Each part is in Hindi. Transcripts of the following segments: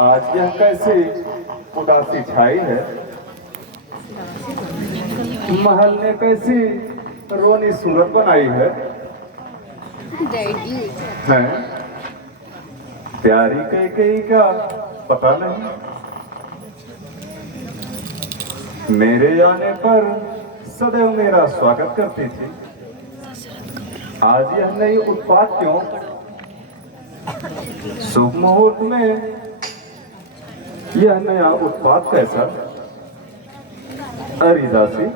आज यह कैसी उदासी छाई है। महल ने कैसी रोनी सूरत बनाई है। हैं? प्यारी कैकेयी का पता नहीं। मेरे आने पर सदैव मेरा स्वागत करती थी। आज यह नई उत्पात क्यों। शुभ मुहूर्त में यह नया उत्पात कैसा। अरे दासी,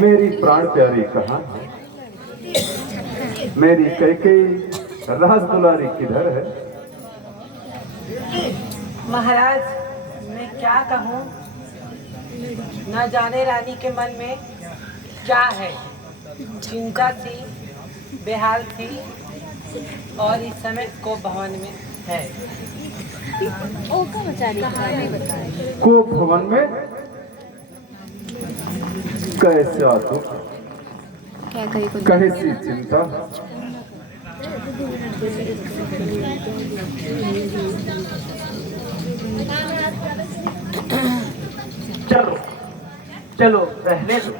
मेरी प्राण प्यारी कहाँ है। मेरी कैकेयी राज दुलारी किधर है। महाराज, मैं क्या कहूँ, न जाने रानी के मन में क्या है। चिंता थी, बेहाल थी और इस समय को भवन में है। को भवन में कैसा दुख, कैसी चिंता। चलो चलो रहने दो,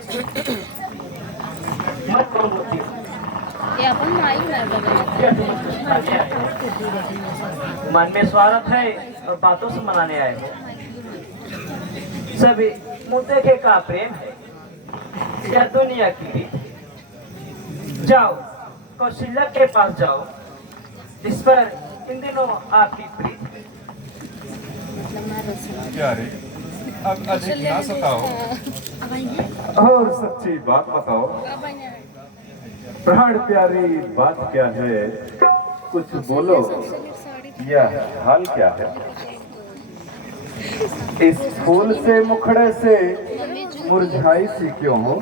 मत करो मुझे। मन में स्वार्थ है और बातों से मनाने आए हो। सभी मुद्दे के का प्रेम है या दुनिया की रीत। जाओ कौशल्या के पास जाओ, इस पर इन दिनों आपकी प्रीत है। प्यारे, अब अधिक ना सताओ और सच्ची बात बताओ। प्राण प्यारी बात क्या है, कुछ बोलो। यह हाल क्या है। इस फूल से मुखड़े से मुरझाई सी क्यों हो।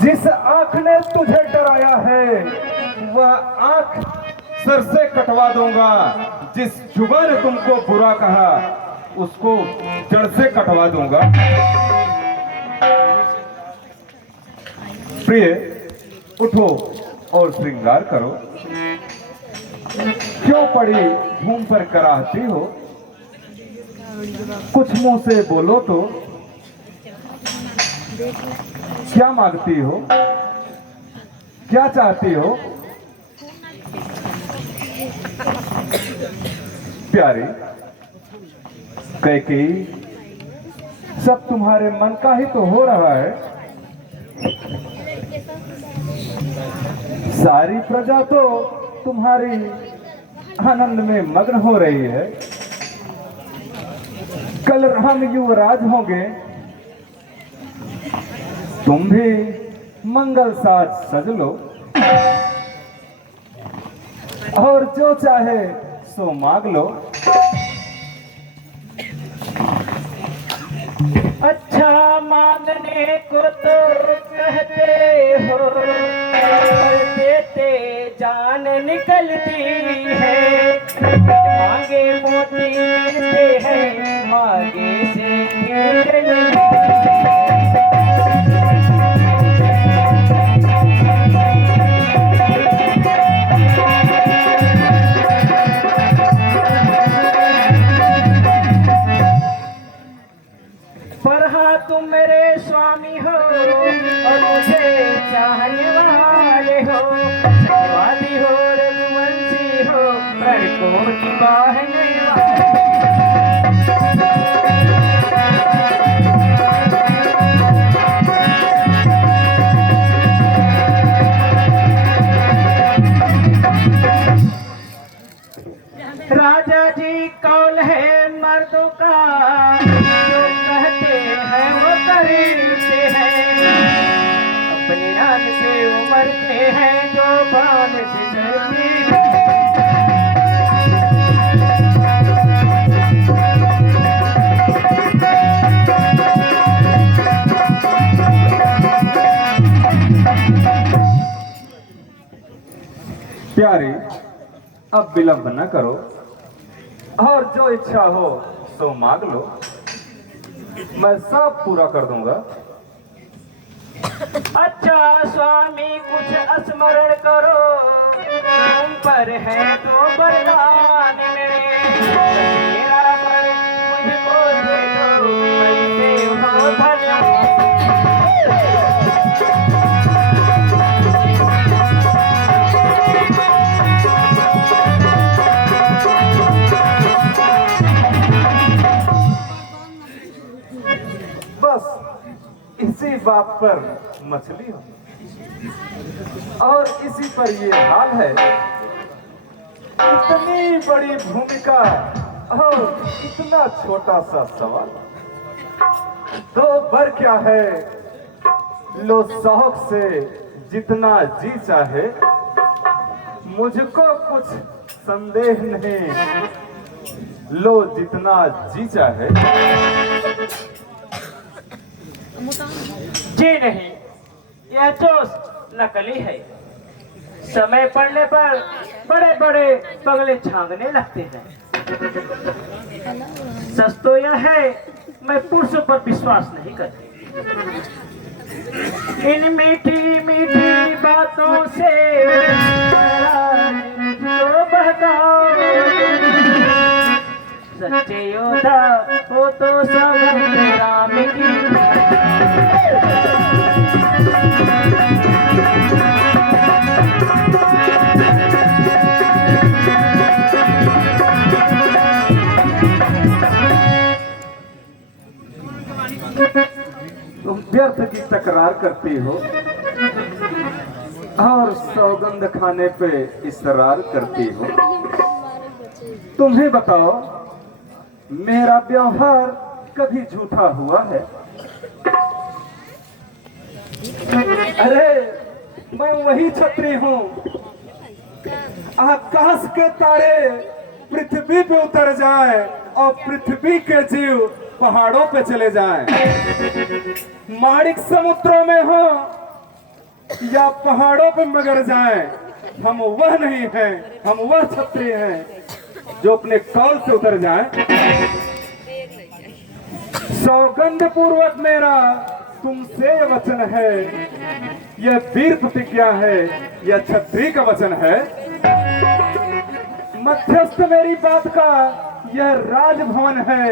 जिस आंख ने तुझे डराया है वह आंख सर से कटवा दूंगा। जिस जुबान ने तुमको बुरा कहा उसको जड़ से कटवा दूंगा। प्रिय, उठो और श्रृंगार करो। क्यों पड़ी धूम पर कराहती हो। कुछ मुंह से बोलो तो। क्या मांगती हो, क्या चाहती हो। प्यारी कैकेयी, सब तुम्हारे मन का ही तो हो रहा है। सारी प्रजा तो तुम्हारी आनंद में मग्न हो रही है। कल हम युवराज होंगे, तुम भी मंगल साज सज लो और जो चाहे सो मांग लो। अच्छा मांगने को तो कहते हो, पर देते जान निकलती है। मांगे मोती मिलते हैं, मांगे से पर हाँ तुम मेरे स्वामी हो और मुझे चाहने वाले हो। वाली हो रघुवंशी हो, प्रण को निभाने वाले। राजा जी कौल है मर्दों का, जो कहते हैं वो करते हैं। अपने आन से वो मरते हैं, जो बाण से डरते हैं। प्यारी, अब विलंब न करो और जो इच्छा हो तो मांग लो। मैं सब पूरा कर दूंगा। अच्छा स्वामी कुछ स्मरण करो, तुम पर है तो वरदान मेरे, मेरा पर मुझको दे दो, कैसे हो धन्य। बस इसी बात पर मछली हो और इसी पर ये हाल है। इतनी बड़ी भूमिका और इतना छोटा सा सवाल, दो बर क्या है, लो शौक से जितना जी चाहे, मुझको कुछ संदेह नहीं, लो जितना जी चाहे। जी नहीं, यह जोश नकली है। समय पड़ने पर बड़े बड़े पगले झांकने लगते हैं। सच तो यह है, मैं पुरुषों पर विश्वास नहीं करती। इन मीठी मीठी बातों से तो बहकाओ, सच्चे योद्धा हो तो सौगंध राम की। तुम व्यर्थ की तकरार करती हो और सौगंध खाने पे इसरार करती हो। तुम्हें बताओ, मेरा व्यवहार कभी झूठा हुआ है? अरे मैं वही छत्री हूँ, आकाश के तारे पृथ्वी पे उतर जाए और पृथ्वी के जीव पहाड़ों पे चले जाएं, माणिक समुद्रों में हो या पहाड़ों पे मगर जाएं, हम वह नहीं हैं, हम वह छत्री हैं जो अपने कौल से उतर जाएं। सौगंध पूर्वक मेरा तुमसे यह वचन है, यह वीर प्रतिज्ञा है, यह छत्री का वचन है। मध्यस्थ मेरी बात का यह राजभवन है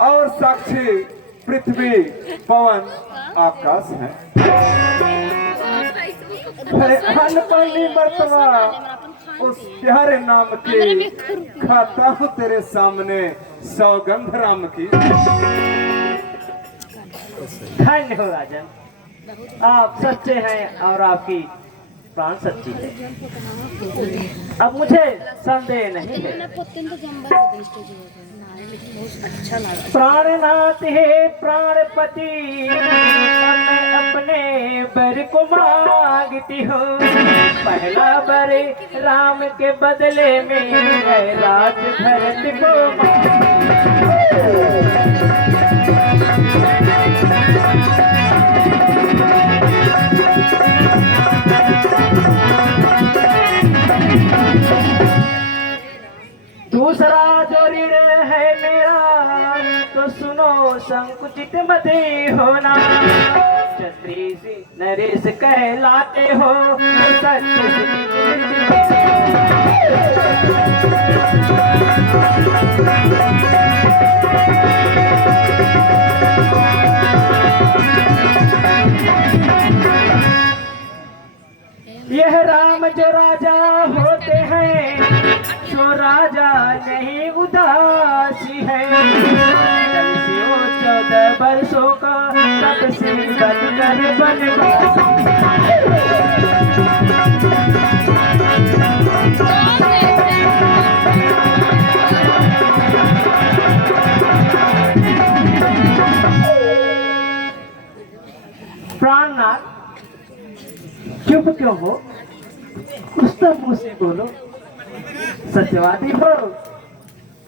और साक्षी पृथ्वी पवन आकाश है। अनपढ़ी मर्तबा उस प्यारे नाम की खाता हूँ तेरे सामने सौगंध राम की। धन्य हो राजन, आप सच्चे हैं और आपकी प्राण सच्ची है। अब मुझे संदेह नहीं है। प्राणनाथ है प्राणपति, मैं अपने बर को मांगती हूँ। पहला बर राम के बदले में मैं राज भरत को दूसरा जो ऋण है मेरा, तो सुनो संकुचित मत होना। क्षत्रिय से नरेश कहलाते हो, सत्य यह राम जो राजा होते हैं, तो राजा नहीं उदासी है। जब से वो 14 वर्षों का, तब से बनकर बनवासी। प्राणनाथ चुप क्यों हो? कुछ तो मुंह से बोलो। सत्यवादी हो,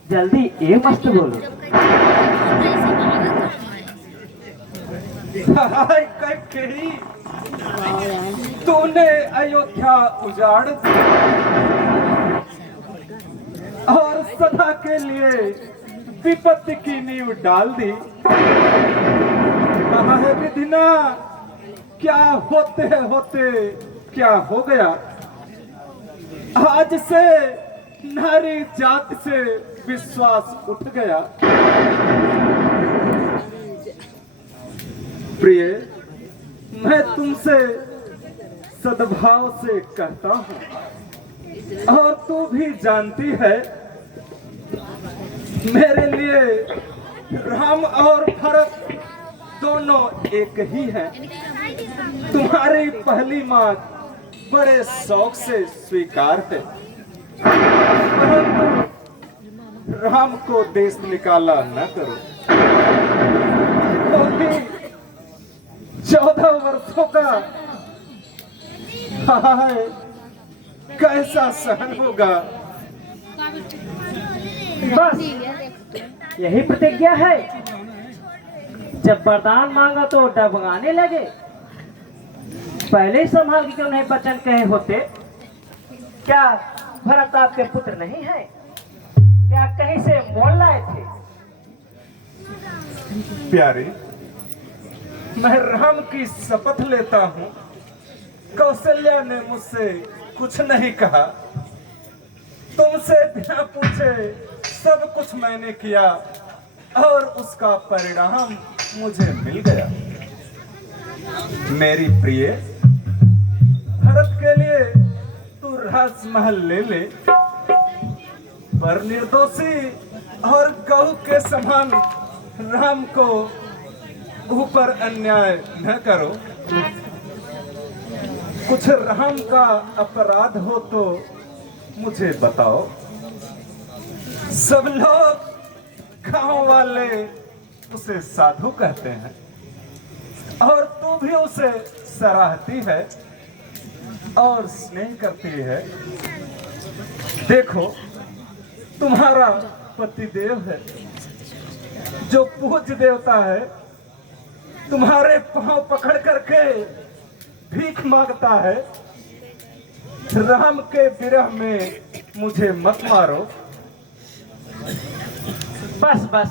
जल्दी ये मस्त बोलो। तूने अयोध्या उजाड़ दी और सदा के लिए विपत्ति की नींव डाल दी। कहा है विधिना, क्या होते होते क्या हो गया। आज से नारी जात से विश्वास उठ गया। प्रिय, मैं तुमसे सद्भाव से कहता हूं और तू भी जानती है मेरे लिए राम और भरत दोनों एक ही हैं। तुम्हारी पहली मांग बड़े शौक से स्वीकार है, परंतु राम को देश निकाला न करो, क्योंकि 14 वर्षों का हाय कैसा सहन होगा। बस यही प्रतिज्ञा है। जब वरदान मांगा तो डबगाने लगे। पहले ही संभाल के क्यों नहीं वचन कहे होते? क्या भरत आपके पुत्र नहीं है? क्या कहीं से मोल लाए थे? प्यारे, मैं राम की शपथ लेता हूं, कौशल्या ने मुझसे कुछ नहीं कहा। तुमसे बिना पूछे सब कुछ मैंने किया और उसका परिणाम मुझे मिल गया। मेरी प्रिय, भरत के लिए तू राजमहल ले ले, पर निर्दोषी और गऊ के समान राम को ऊपर अन्याय न करो। कुछ राम का अपराध हो तो मुझे बताओ। सब लोग गांव वाले उसे साधु कहते हैं और तू भी उसे सराहती है और स्नेह करती है। देखो, तुम्हारा पतिदेव है जो पूज्य देवता है, तुम्हारे पांव पकड़ करके भीख मांगता है। राम के विरह में मुझे मत मारो। बस बस,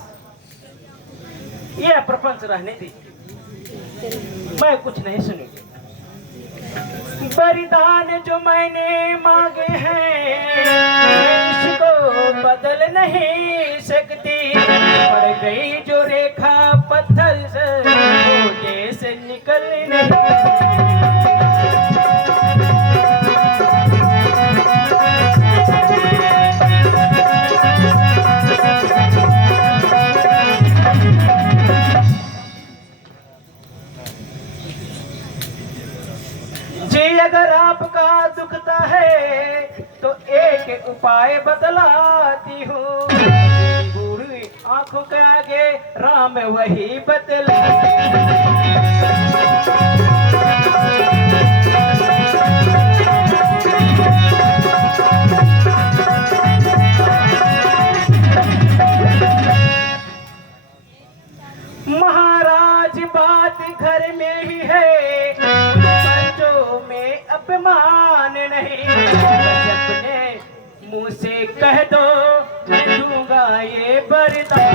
यह प्रपंच रहने दी, मैं कुछ नहीं सुनूंगी। बलिदान जो मैंने मांगे हैं इसको बदल नहीं सकती। पड़ गई जो रेखा पत्थर से वो से निकल नहीं। अगर आपका दुखता है तो एक उपाय बतलाती हूँ। बुरी आंखों के आगे राम वही बतला। महाराज बात घर में ही है, में अपमान नहीं। अपने मुंह से कह दो मैं दूंगा ये वरदान।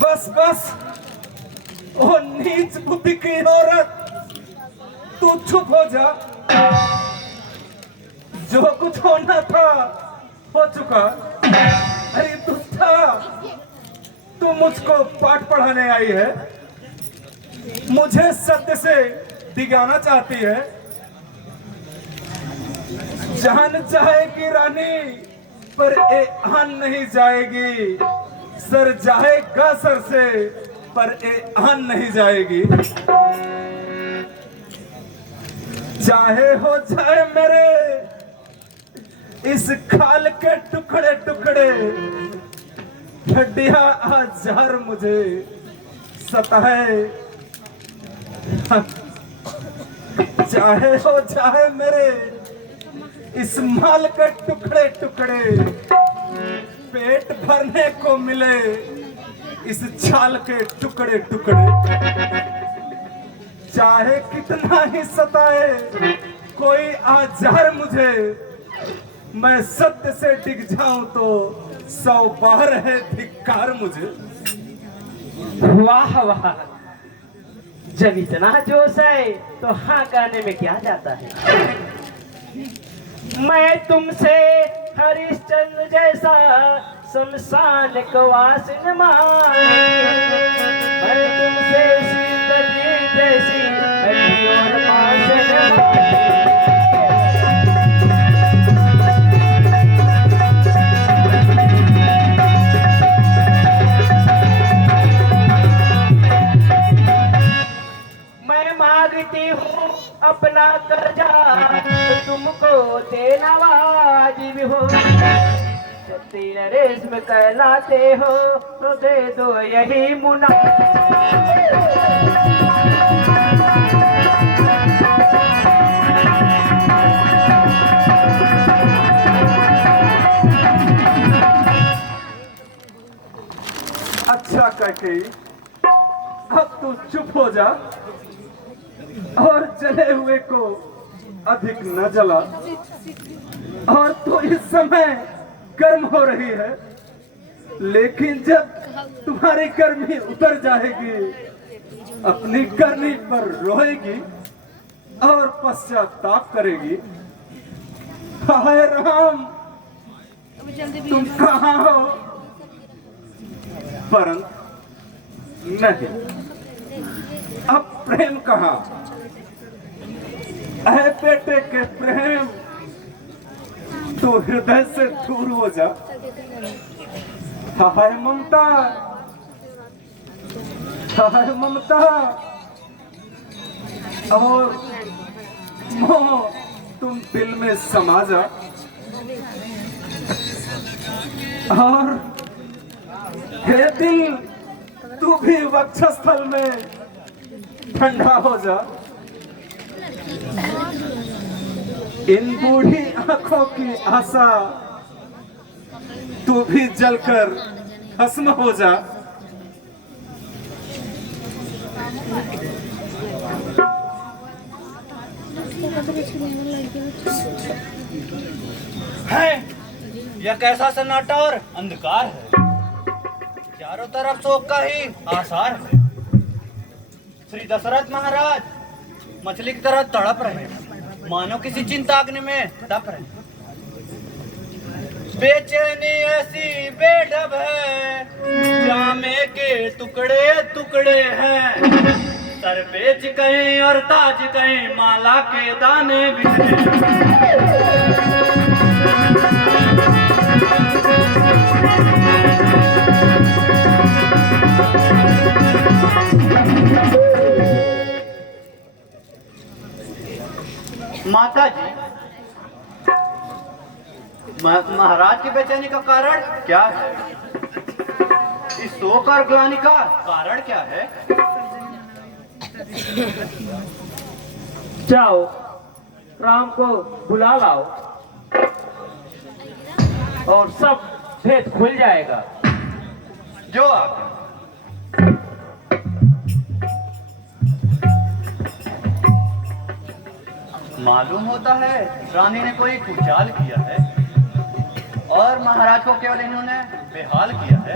बस बस, ओ नीच बुद्धि की औरत, तू चुप हो जा। जो कुछ होना था हो चुका। अरे दुष्टा, तू मुझको पाठ पढ़ाने आई है, मुझे सत्य से दिगाना चाहती है। जान जाएगी रानी पर ए आन नहीं जाएगी, सर जाएगा सर से पर ए आन नहीं जाएगी। चाहे हो जाए मेरे इस खाल के टुकड़े टुकड़े, हड्डियां हजार मुझे सताए। चाहे हो जाए मेरे इस माल के टुकड़े टुकड़े, पेट भरने को मिले इस छाल के टुकड़े टुकड़े। चाहे कितना ही सताए कोई आजार मुझे, मैं सत्य से डिग जाऊं तो 100 बार है धिक्कार मुझे। वाह वाह, जब इतना जोश है तो हाँ कहने में क्या जाता है। मैं तुमसे हरिश्चंद्र जैसा शमशान को वासिन मांगे, मैं तुमसे सीतली जैसी हड्डी और मांस न मांगे। मैं मांगती हूँ अपना कर्जा, तुमको देना वाजिब हो। जब तीन रेस में कहलाते हो तो दे दो यही मुनाफा। अच्छा कैकेयी, अब तू चुप हो जा और जले हुए को अधिक न जला। और तो इस समय गर्म हो रही है, लेकिन जब तुम्हारी गर्मी उतर जाएगी, अपनी करनी पर रोएगी और पश्चाताप करेगी। हाय राम, तुम कहाँ हो? परंतु नहीं, अब प्रेम कहाँ? ऐ बेटे के प्रेम, तू हृदय से दूर हो जा। हाय ममता, हाय ममता और मोह, तुम दिल में समा जा। और हे दिल, तू भी वक्षस्थल में ठंडा हो जा। इन बूढ़ी आंखों की आशा, तू भी जलकर भस्म हो जा। है यह कैसा सन्नाटा और अंधकार है, चारों तरफ शोक का ही आसार है। श्री दशरथ महाराज मछली की तरह तड़प रहे, मानो किसी चिंताग्नि में तप रहे। बेचैनी ऐसी बेढब है, जामे के टुकड़े टुकड़े हैं। सर बेच कहीं और ताज कहीं, माला के दाने बिखरे। माता जी, महाराज की बेचैनी का कारण क्या है? इस शोक और ग्लानि का कारण क्या है? जाओ, राम को बुला लाओ और सब भेद खुल जाएगा। जो आप मालूम होता है रानी ने कोई कुचाल किया है और महाराज को केवल इन्होंने बेहाल किया है।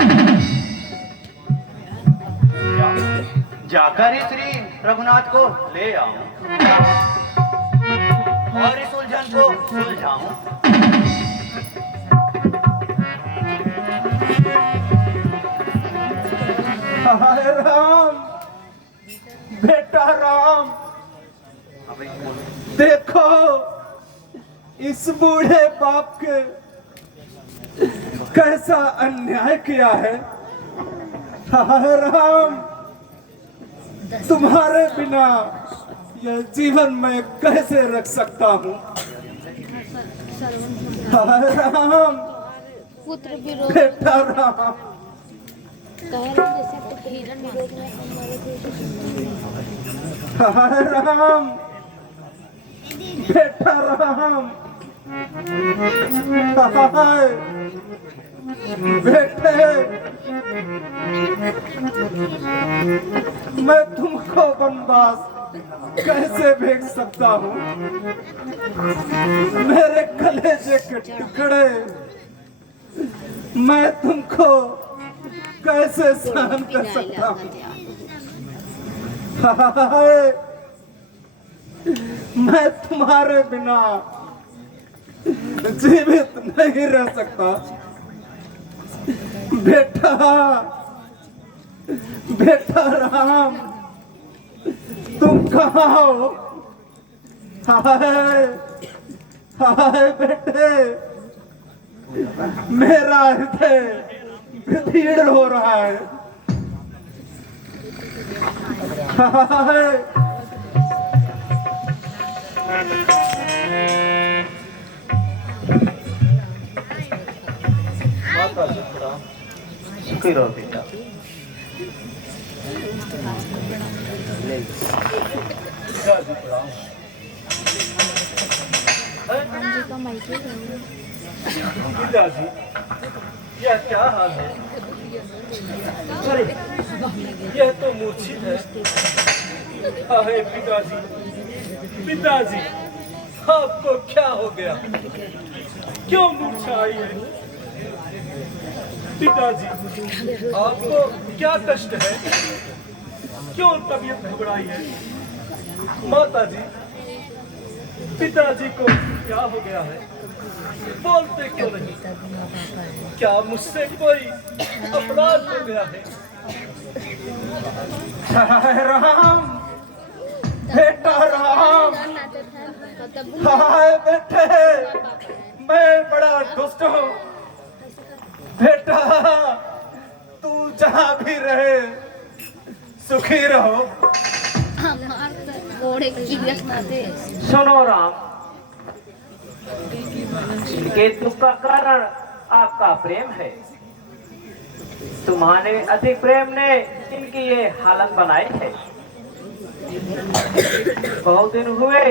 जाकर ही श्री रघुनाथ को ले आऊं और इस उलझन को सुलझाऊं। हाय राम, बेटा राम, देखो इस बूढ़े बाप के कैसा अन्याय किया है। हाय राम, तुम्हारे बिना यह जीवन मैं कैसे रख सकता हूँ। हाय राम, पुत्र विरोध बेटा राम, हिरण विरोध में हाय राम, बेटा राम, हाय बेटे, मैं तुमको वनवास कैसे फेंक सकता हूँ? मेरे कलेजे के टुकड़े मैं तुमको कैसे सहन कर सकता हूँ? हाय, मैं तुम्हारे बिना जीवित नहीं रह सकता। बेटा, बेटा राम, तुम कहाँ हो? हाय, हाय बेटे, मेरा हृदय विदीर्ण हो रहा है। हाय, माता जी प्रणाम। सुखी रहो बेटा। पिताजी प्रणाम। पिताजी, यह क्या हाल है? अरे, यह तो मूर्छित है। अरे पिताजी, पिताजी, आपको क्या हो गया? क्यों मूर्छा आई है? पिताजी, आपको क्या कष्ट है? क्यों तबीयत घबराई है? माताजी, पिताजी को क्या हो गया है? बोलते क्यों नहीं? क्या मुझसे कोई अपराध हो गया है? हाय राम, बेटा राम, हाय बेटे, मैं बड़ा दुष्ट हूँ। बेटा, तू जहाँ भी रहे सुखी रहो। सुनो राम, इनके दुख का कारण आपका प्रेम है। तुम्हारे अधिक प्रेम ने इनकी ये हालत बनाई है। बहुत दिन हुए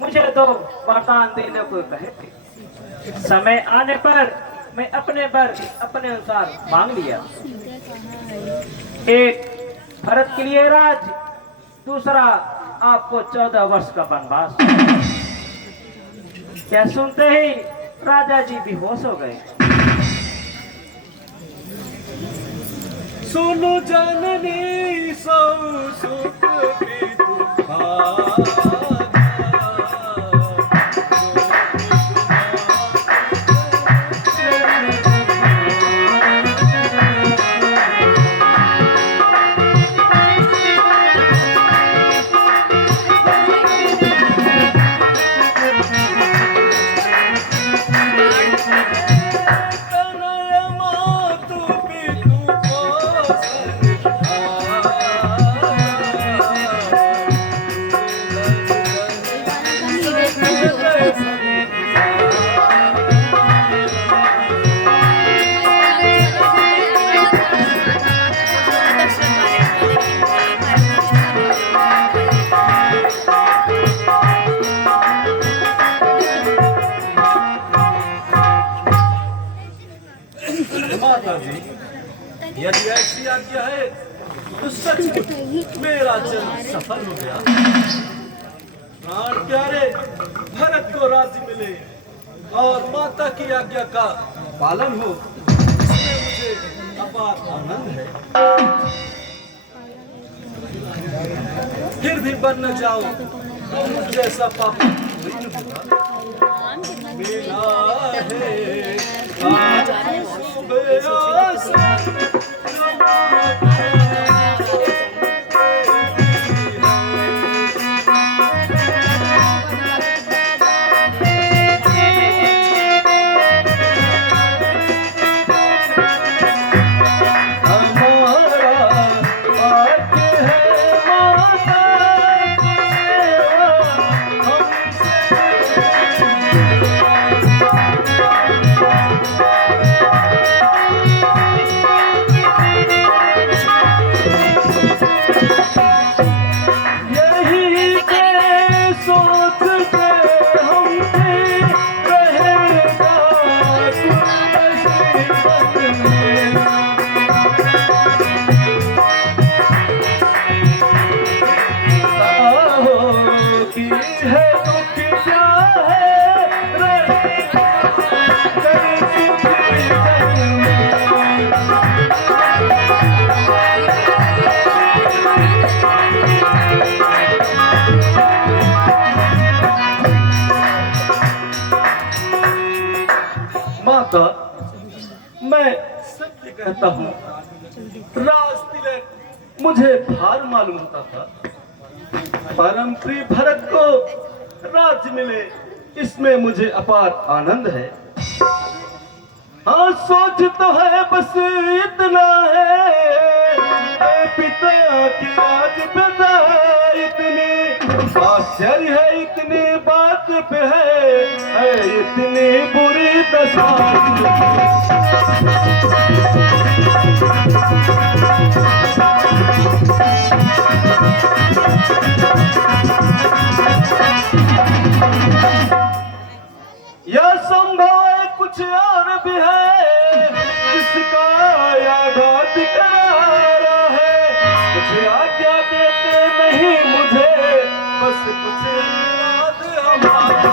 मुझे तो वरदान देने को कहे थे। समय आने पर मैं अपने वर अपने अनुसार मांग लिया। एक भरत के लिए राज, दूसरा आपको 14 वर्ष का वनवास। क्या सुनते ही राजा जी बेहोश हो गए। सुनो जननी सौ सुख की दुहाई। यदि ऐसी आज्ञा है तो सचमुच मेरा जन्म सफल हो गया। प्राण प्यारे भरत को राज्य मिले और माता की आज्ञा का पालन हो, इसमें मुझे अपार आनंद है। फिर भी बन न जाओ तो मुझ जैसा पापी कोई न होगा। मेरा है आज सुबह आसमान सत्य कहता हूँ, राज तिलक मुझे भार मालूम होता था। परम प्रिय भरत को राज्य मिले, इसमें मुझे अपार आनंद है। हाँ, सोच तो है बस इतना है, पिता की राज पिता इतनी आश्चर्य है, इतनी बात पे है इतनी बुरी दशा। यह संभव है कुछ और भी है, जिसका आघात करारा है। कुछ आज्ञा देते नहीं मुझे, बस कुछ याद हमारा।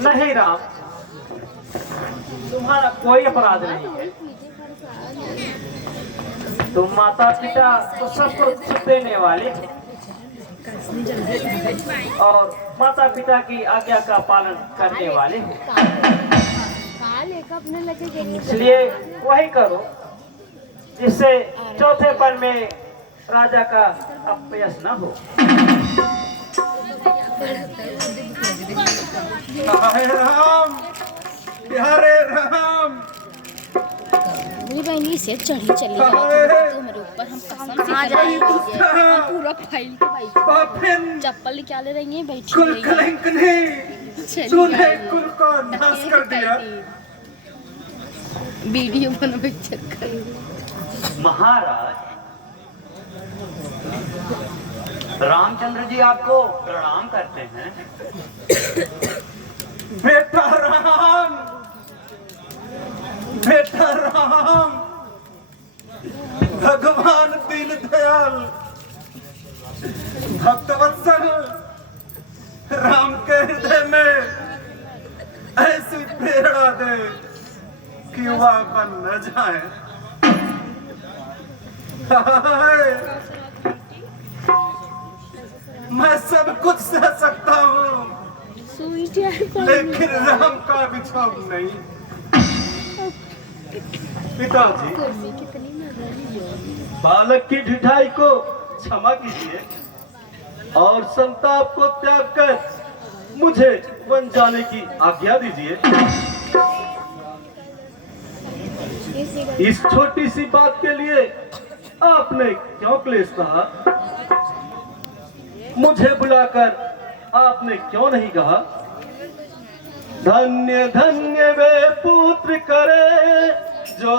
नहीं राम, तुम्हारा कोई अपराध नहीं है। तुम माता पिता को सब कुछ देने वाले हो और माता पिता की आज्ञा का पालन करने वाले हो, इसलिए वही करो जिससे चौथे पल में राजा का अपयश न हो। हाय राम, प्यारे राम। मेरी बहनी से चढ़ी चली गई तो मेरे ऊपर हम कसम से हम पूरा फाइल के भाई चप्पल निकाले रही हैं, बैठी कुल रही कलंक ने तूने कुल को नाश कर दिया। वीडियो बना चक्कर। महाराज, रामचंद्र जी आपको प्रणाम करते हैं। बेटा राम, बेटा राम, भगवान दीन दयाल भक्तवत्सल राम के हृदय में ऐसी प्रेरणा दे कि वह बन न जाए। मैं सब कुछ सह सकता हूँ, लेकिन राम का बिछाव नहीं। पिताजी, बालक की ढिठाई को क्षमा कीजिए और संताप को त्याग कर मुझे वन जाने की आज्ञा दीजिए। इस छोटी सी बात के लिए आपने क्यों क्लेश कहा? मुझे बुलाकर आपने क्यों नहीं कहा धन्य धन्य वे पुत्र करे जो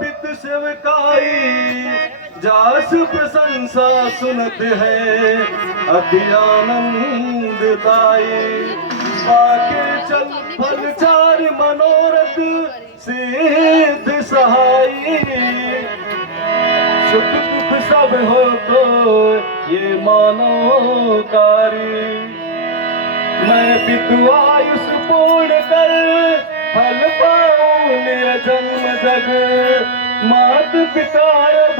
पित सेवकाई, जास प्रशंसा सुनत है अति आनंददाई। पाके चल फल चार मनोरथ सिद्ध सहाई, सुख दुख सब हो तो ये मानो कारी। मैं पितु आयुष पूर्ण कर फल पाऊं जन्म जग, मात पिता अब